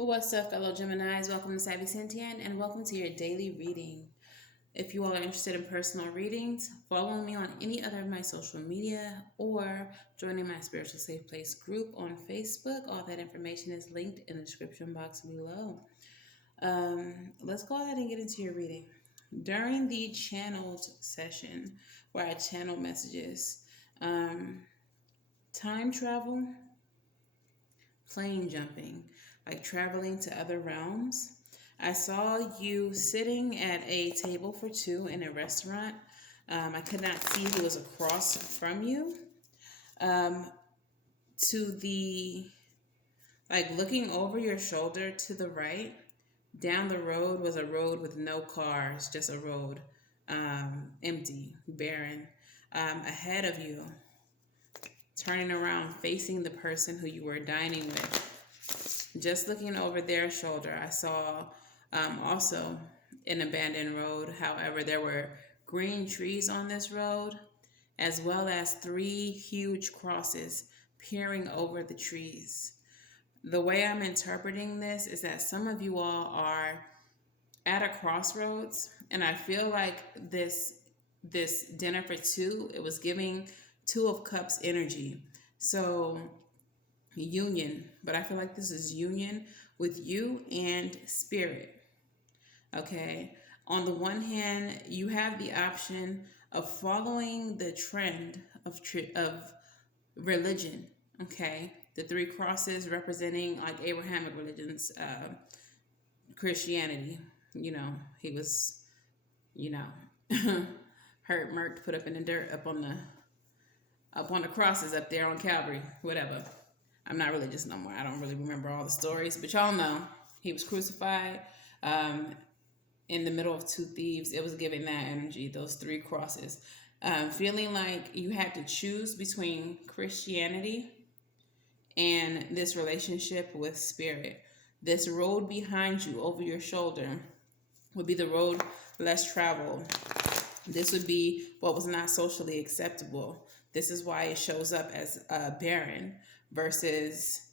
What's up, fellow Geminis? Welcome to Savvy Sentient and welcome to your daily reading. If you all are interested in personal readings, follow me on any other of my social media or joining my Spiritual Safe Place group on Facebook. All that information is linked in the description box below. Let's go ahead and get into your reading. During the channeled session where I channel messages, time travel, plane jumping, like traveling to other realms. I saw you sitting at a table for two in a restaurant. I could not see who was across from you. To the, like looking over your shoulder to the right, down the road was a road with no cars, just a road, empty, barren. Ahead of you, turning around, facing the person who you were dining with. Just looking over their shoulder, I saw also an abandoned road. However, there were green trees on this road, as well as three huge crosses peering over the trees. The way I'm interpreting this is that some of you all are at a crossroads, and I feel like this dinner for two, it was giving Two of Cups energy. So union, but I feel like this is union with you and spirit. Okay. On the one hand, you have the option of following the trend of religion. Okay. The three crosses representing like Abrahamic religions, Christianity. He was, hurt, murked, put up in the dirt, up on the crosses up there on Calvary, whatever. I'm not religious no more. I don't really remember all the stories, but y'all know he was crucified in the middle of two thieves. It was giving that energy, those three crosses. Feeling like you had to choose between Christianity and this relationship with spirit. This road behind you over your shoulder would be the road less traveled. This would be what was not socially acceptable. This is why it shows up as barren versus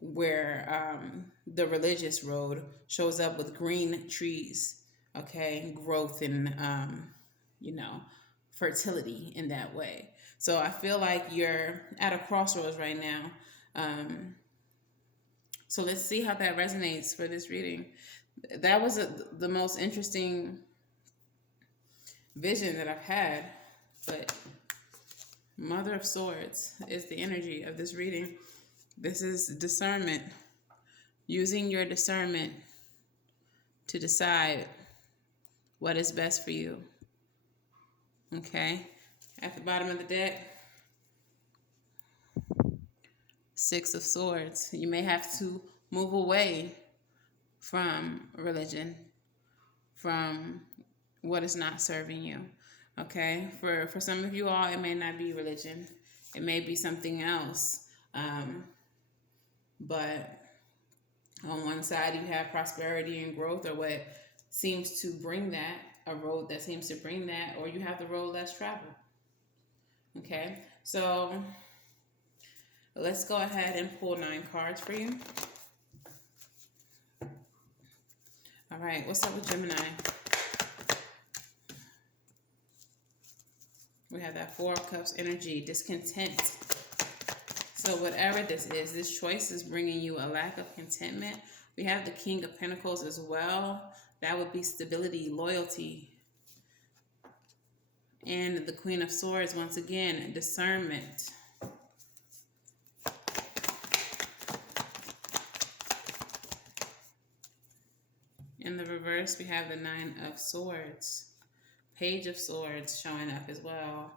where the religious road shows up with green trees, okay, growth and, fertility in that way. So I feel like you're at a crossroads right now. So let's see how that resonates for this reading. That was the most interesting vision that I've had, but Mother of Swords is the energy of this reading. This is discernment, using your discernment to decide what is best for you. Okay, at the bottom of the deck, Six of Swords. You may have to move away from religion, from what is not serving you. Okay, for some of you all, it may not be religion. It may be something else. But on one side, you have prosperity and growth, or what seems to bring that, a road that seems to bring that, or you have the road less traveled. Okay, so let's go ahead and pull 9 cards for you. All right, what's up with Gemini? We have that Four of Cups energy, discontent. So whatever this is, this choice is bringing you a lack of contentment. We have the King of Pentacles as well. That would be stability, loyalty. And the Queen of Swords, once again, discernment. In the reverse, we have the Nine of Swords. Page of Swords showing up as well.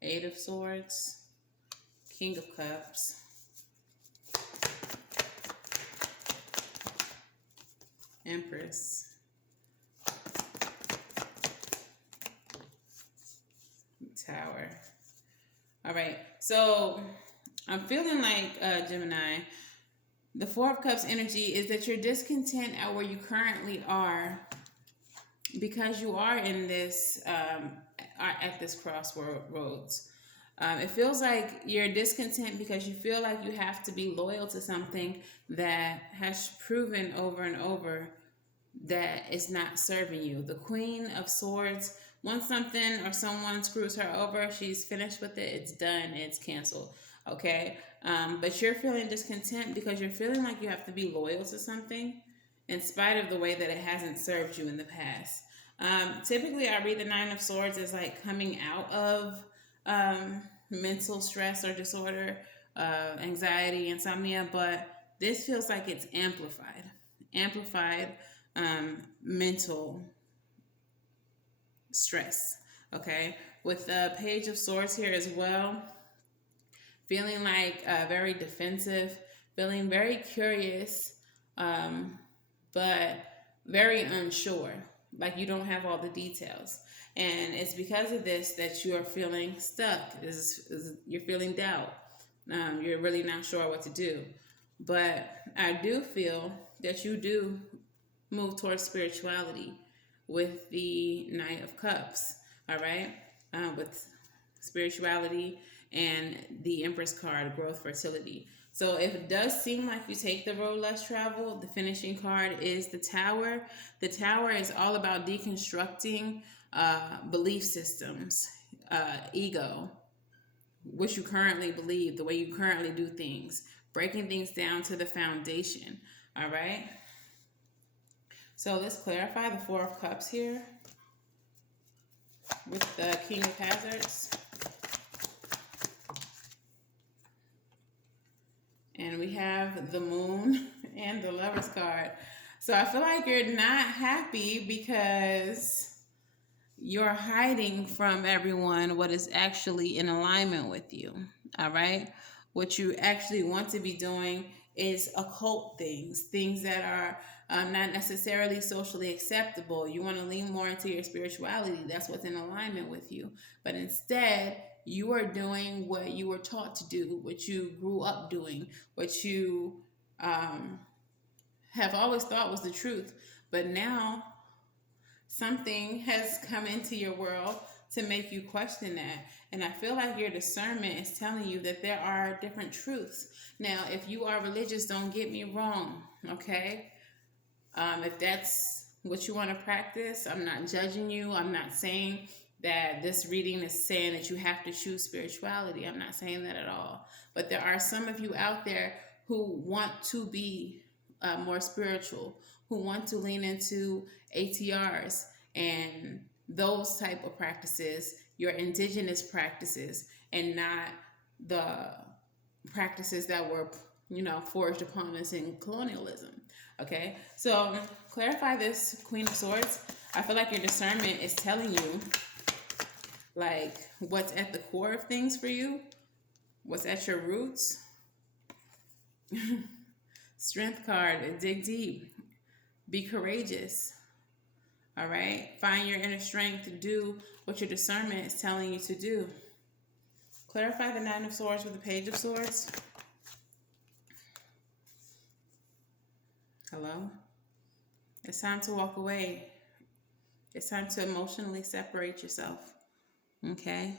Eight of Swords. King of Cups. Empress. Tower. All right. So I'm feeling like, Gemini, the Four of Cups energy is that you're discontent at where you currently are because you are in this, at this crossroads. It feels like you're discontent because you feel like you have to be loyal to something that has proven over and over that it's not serving you. The Queen of Swords, once something or someone screws her over, she's finished with it, it's done, it's canceled. Okay? But you're feeling discontent because you're feeling like you have to be loyal to something in spite of the way that it hasn't served you in the past. Typically, I read the Nine of Swords as like coming out of mental stress or disorder, anxiety, insomnia, but this feels like it's amplified mental stress. Okay, with the Page of Swords here as well, feeling like very defensive, feeling very curious, but very unsure, like you don't have all the details. And it's because of this that you are feeling stuck. You're feeling doubt. You're really not sure what to do. But I do feel that you do move towards spirituality with the Knight of Cups. All right? With spirituality and the Empress card, growth, fertility. So if it does seem like you take the road less traveled, the finishing card is the Tower. The Tower is all about deconstructing belief systems, ego, what you currently believe, the way you currently do things, breaking things down to the foundation. All right? So let's clarify the Four of Cups here with the King of Hazards. And we have the Moon and the Lover's card. So I feel like you're not happy because you're hiding from everyone what is actually in alignment with you. All right? What you actually want to be doing is occult things, things that are not necessarily socially acceptable. You want to lean more into your spirituality. That's what's in alignment with you. But instead, you are doing what you were taught to do, what you grew up doing, what you have always thought was the truth. But now something has come into your world to make you question that. And I feel like your discernment is telling you that there are different truths. Now, if you are religious, don't get me wrong, okay? If that's what you want to practice, I'm not judging you. I'm not saying that this reading is saying that you have to choose spirituality. I'm not saying that at all. But there are some of you out there who want to be more spiritual, who want to lean into ATRs and those type of practices, your indigenous practices, and not the practices that were, forged upon us in colonialism. Okay, so clarify this, Queen of Swords. I feel like your discernment is telling you like what's at the core of things for you, what's at your roots. Strength card, dig deep, be courageous. All right, find your inner strength to do what your discernment is telling you to do. Clarify the Nine of Swords with the Page of Swords. Hello? It's time to walk away. It's time to emotionally separate yourself. Okay?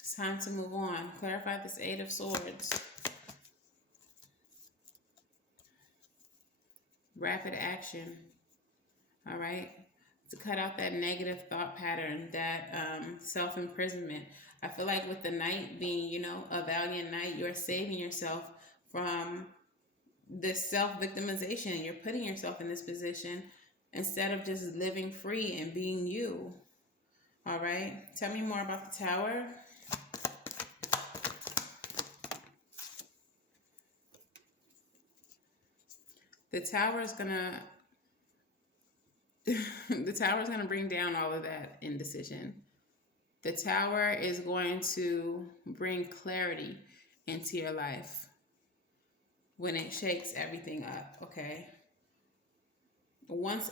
It's time to move on. Clarify this Eight of Swords. Rapid action. All right? To cut out that negative thought pattern, that self-imprisonment. I feel like with the Knight being, a valiant knight, you're saving yourself from this self-victimization. You're putting yourself in this position instead of just living free and being you. All right? Tell me more about the Tower. The Tower is gonna bring down all of that indecision. The Tower is going to bring clarity into your life when it shakes everything up, okay? Once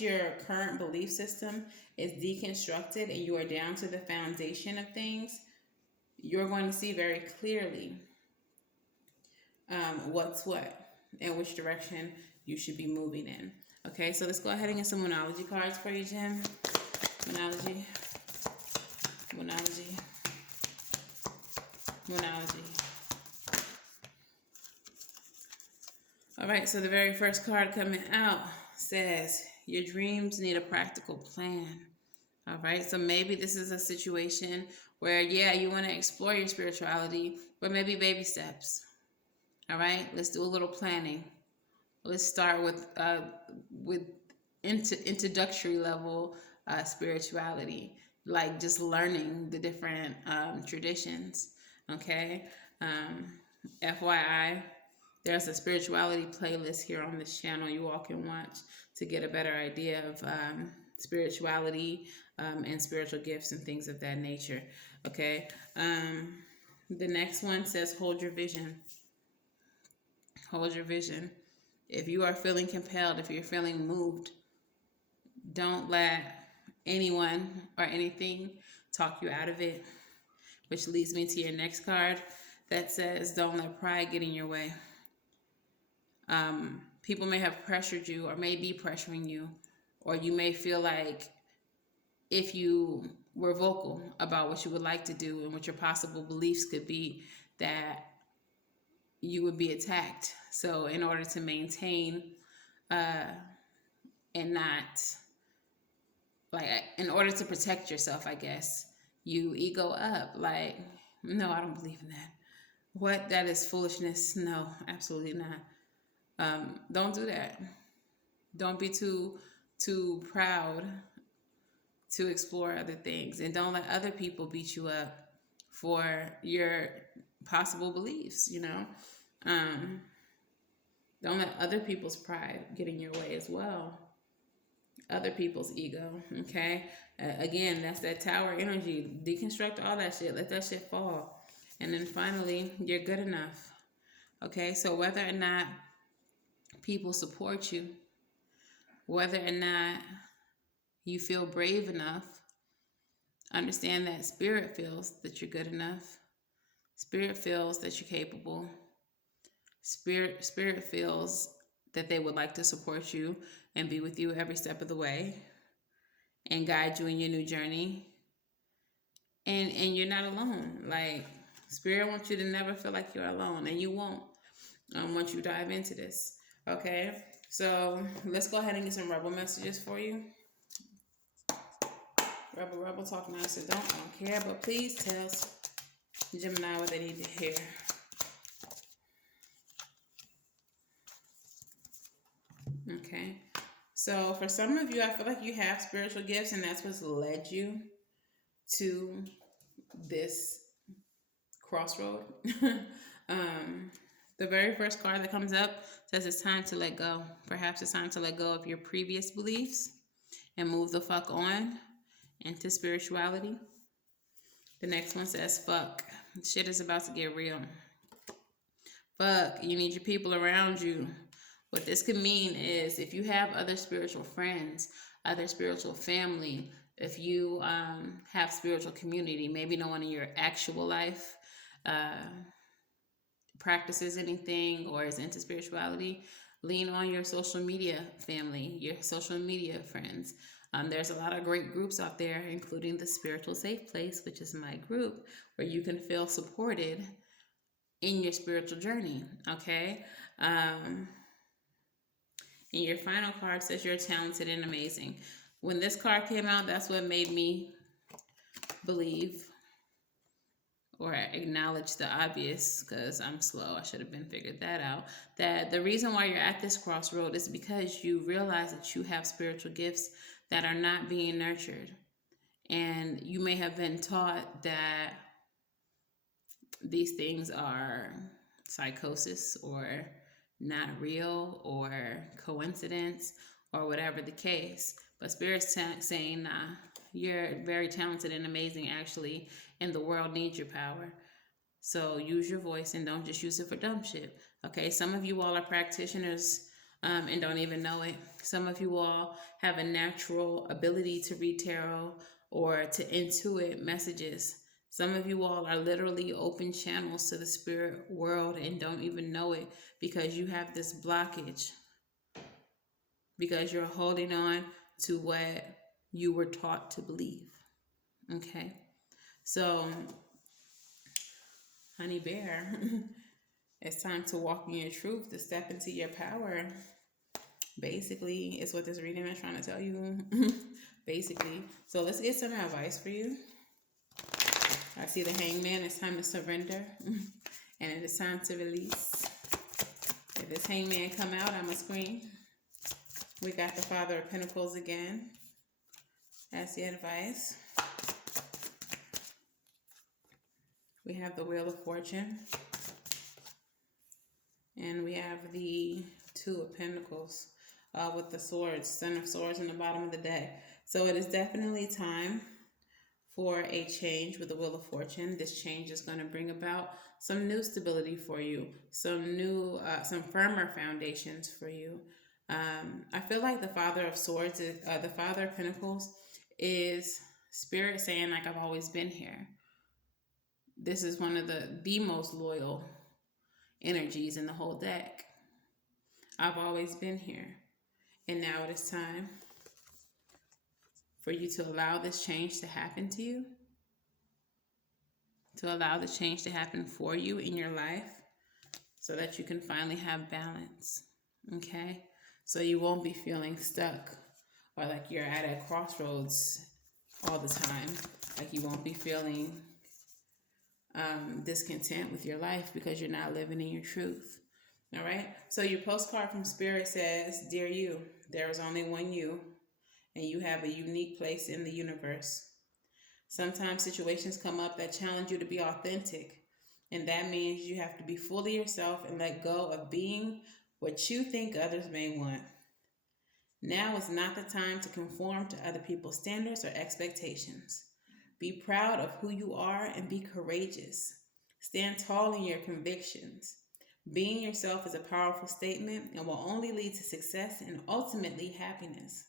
your current belief system is deconstructed and you are down to the foundation of things, you're going to see very clearly what's what and which direction you should be moving in. Okay, so let's go ahead and get some Moonology cards for you, Jim. Moonology. Moonology. All right, so the very first card coming out says, your dreams need a practical plan. All right, so maybe this is a situation where, yeah, you want to explore your spirituality, but maybe baby steps. All right, let's do a little planning. Let's start with introductory level spirituality, like just learning the different traditions. Okay, FYI, there's a spirituality playlist here on this channel you all can watch to get a better idea of spirituality and spiritual gifts and things of that nature. Okay. The next one says, hold your vision. Hold your vision. If you are feeling compelled, if you're feeling moved, don't let anyone or anything talk you out of it. Which leads me to your next card that says, don't let pride get in your way. People may have pressured you or may be pressuring you, or you may feel like if you were vocal about what you would like to do and what your possible beliefs could be, that you would be attacked. So in order to maintain and not, like, in order to protect yourself, I guess, you ego up. Like, no, I don't believe in that. What? That is foolishness. No, absolutely not. Don't do that. Don't be too proud to explore other things, and don't let other people beat you up for your possible beliefs. Don't let other people's pride get in your way as well. Other people's ego. Okay. Again, that's that tower energy. Deconstruct all that shit. Let that shit fall. And then finally, you're good enough. Okay. So whether or not people support you, whether or not you feel brave enough, understand that spirit feels that you're good enough. Spirit feels that you're capable. Spirit feels that they would like to support you and be with you every step of the way and guide you in your new journey. And you're not alone. Like, Spirit wants you to never feel like you're alone, and you won't once you dive into this. Okay, so let's go ahead and get some rebel messages for you. Rebel, talk nice. I don't care, but please tell Gemini what they need to hear. Okay, so for some of you, I feel like you have spiritual gifts, and that's what's led you to this crossroad. The very first card that comes up says it's time to let go. Perhaps it's time to let go of your previous beliefs and move the fuck on into spirituality. The next one says, fuck. Shit is about to get real. Fuck. You need your people around you. What this could mean is if you have other spiritual friends, other spiritual family, if you have spiritual community, maybe no one in your actual life practices anything or is into spirituality, lean on your social media family, your social media friends. There's a lot of great groups out there, including the Spiritual Safe Place, which is my group, where you can feel supported in your spiritual journey. Okay. And your final card says you're talented and amazing. When this card came out, that's what made me believe or acknowledge the obvious, because I'm slow. I should have been figured that out. That the reason why you're at this crossroad is because you realize that you have spiritual gifts that are not being nurtured. And you may have been taught that these things are psychosis or not real or coincidence or whatever the case. But Spirit's saying, nah, you're very talented and amazing, actually, and the world needs your power. So use your voice and don't just use it for dumb shit. Okay, some of you all are practitioners and don't even know it. Some of you all have a natural ability to read tarot or to intuit messages. Some of you all are literally open channels to the spirit world and don't even know it because you have this blockage, because you're holding on to what you were taught to believe. Okay, So, honey bear, it's time to walk in your truth, to step into your power. Basically, it's what this reading is trying to tell you. Basically. So let's get some advice for you. I see the Hangman. It's time to surrender. And it is time to release. If this Hangman come out, I'm going to scream. We got the Father of Pentacles again. That's the advice. We have the Wheel of Fortune. And we have the Two of Pentacles with the swords, Son of Swords in the bottom of the deck. So it is definitely time for a change with the Wheel of Fortune. This change is going to bring about some new stability for you, some new, some firmer foundations for you. I feel like the Father of Swords, the Father of Pentacles is Spirit saying, like, I've always been here. This is one of the most loyal energies in the whole deck. I've always been here. And now it is time for you to allow this change to happen to you, to allow the change to happen for you in your life so that you can finally have balance, okay? So you won't be feeling stuck or like you're at a crossroads all the time. Like you won't be feeling discontent with your life because you're not living in your truth. All right. So your postcard from Spirit says, Dear you, there is only one you, and you have a unique place in the universe. Sometimes situations come up that challenge you to be authentic, and that means you have to be fully yourself and let go of being what you think others may want. Now is not the time to conform to other people's standards or expectations. Be proud of who you are and be courageous. Stand tall in your convictions. Being yourself is a powerful statement and will only lead to success and ultimately happiness.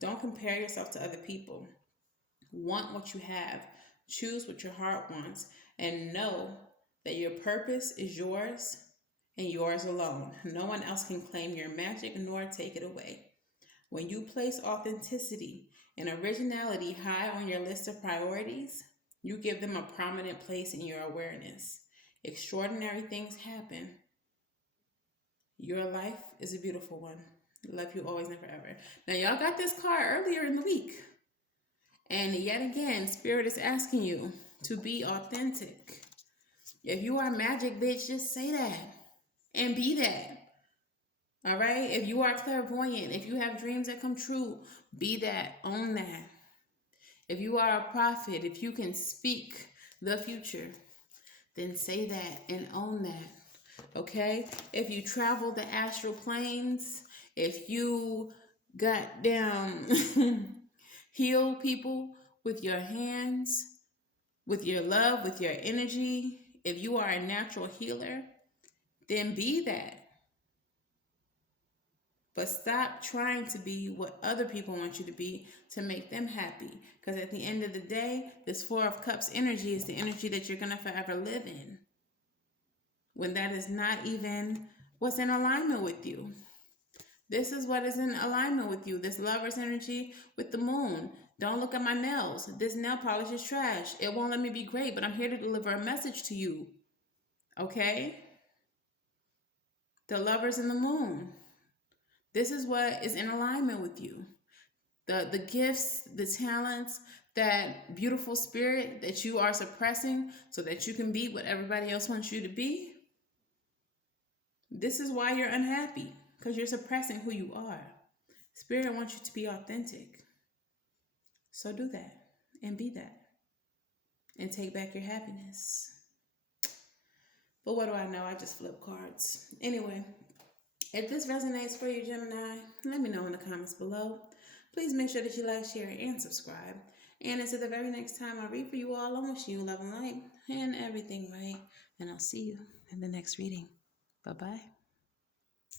Don't compare yourself to other people. Want what you have. Choose what your heart wants. And know that your purpose is yours and yours alone. No one else can claim your magic nor take it away. When you place authenticity and originality high on your list of priorities, you give them a prominent place in your awareness. Extraordinary things happen. Your life is a beautiful one. Love you always and forever. Now, y'all got this card earlier in the week. And yet again, Spirit is asking you to be authentic. If you are magic, bitch, just say that and be that. All right? If you are clairvoyant, if you have dreams that come true, be that, own that. If you are a prophet, if you can speak the future, then say that and own that. Okay? If you travel the astral planes, if you goddamn heal people with your hands, with your love, with your energy, if you are a natural healer, then be that. But stop trying to be what other people want you to be to make them happy. Because at the end of the day, this Four of Cups energy is the energy that you're going to forever live in. When that is not even what's in alignment with you. This is what is in alignment with you. This Lover's energy with the moon. Don't look at my nails. This nail polish is trash. It won't let me be great, but I'm here to deliver a message to you. Okay? The Lovers and the moon. This is what is in alignment with you. The gifts, the talents, that beautiful spirit that you are suppressing so that you can be what everybody else wants you to be. This is why you're unhappy, because you're suppressing who you are. Spirit wants you to be authentic. So do that and be that and take back your happiness. But what do I know? I just flip cards. Anyway, if this resonates for you, Gemini, let me know in the comments below. Please make sure that you like, share, and subscribe. And until the very next time I read for you all, I'm wishing you love and light and everything right. And I'll see you in the next reading. Bye-bye.